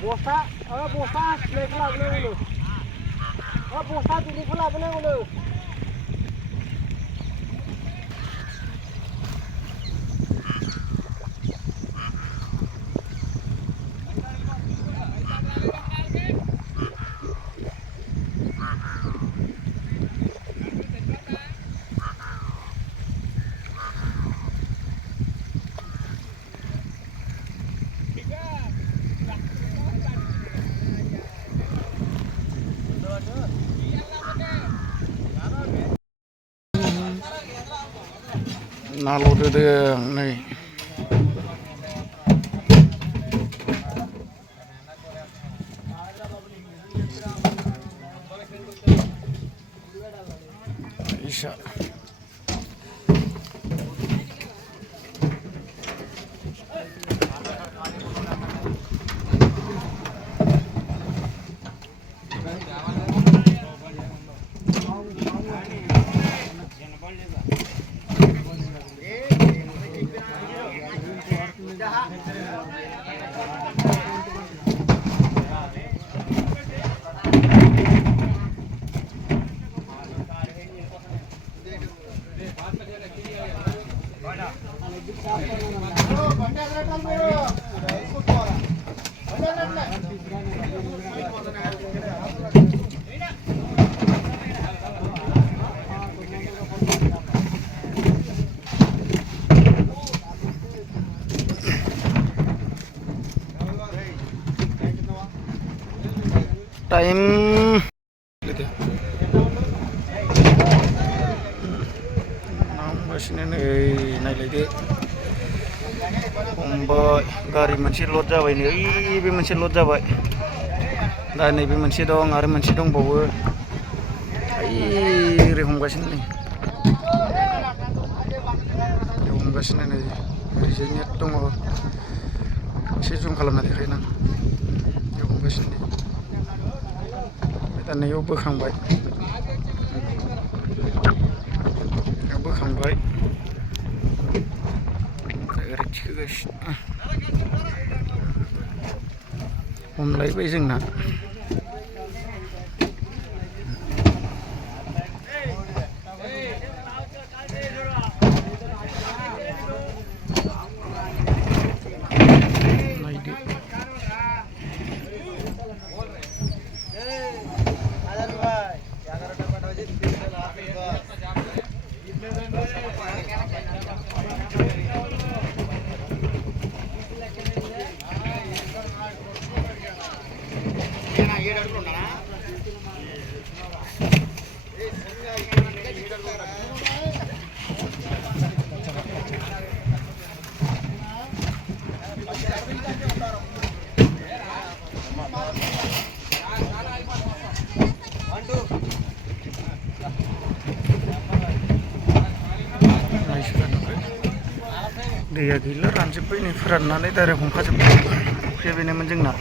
Bosta, bosta, lagi lah dulu. Bosta ini pula boleh dulu. Nalo dedeng nih. Bisa. Time sini nih naik हमबाय गारि मोनसे लड जाबाय नै बे मोनसे लड जाबाय दा नैबे मोनसे दं आरो मोनसे दंबावो ओरै हमगासिनो नै हमगासिनो नै ओरैजाय नेट दङ एसे जुम खालामना देखायना हमगासिनो दा नैयाव बोखांबाय बोखांबाय हमलायबाय जोंना दैया गैला रानजोब्बाय नै फोराननानै डाइरेक्ट हमखाजोब्बाय फुख्रिया बेनोमोन जोंना।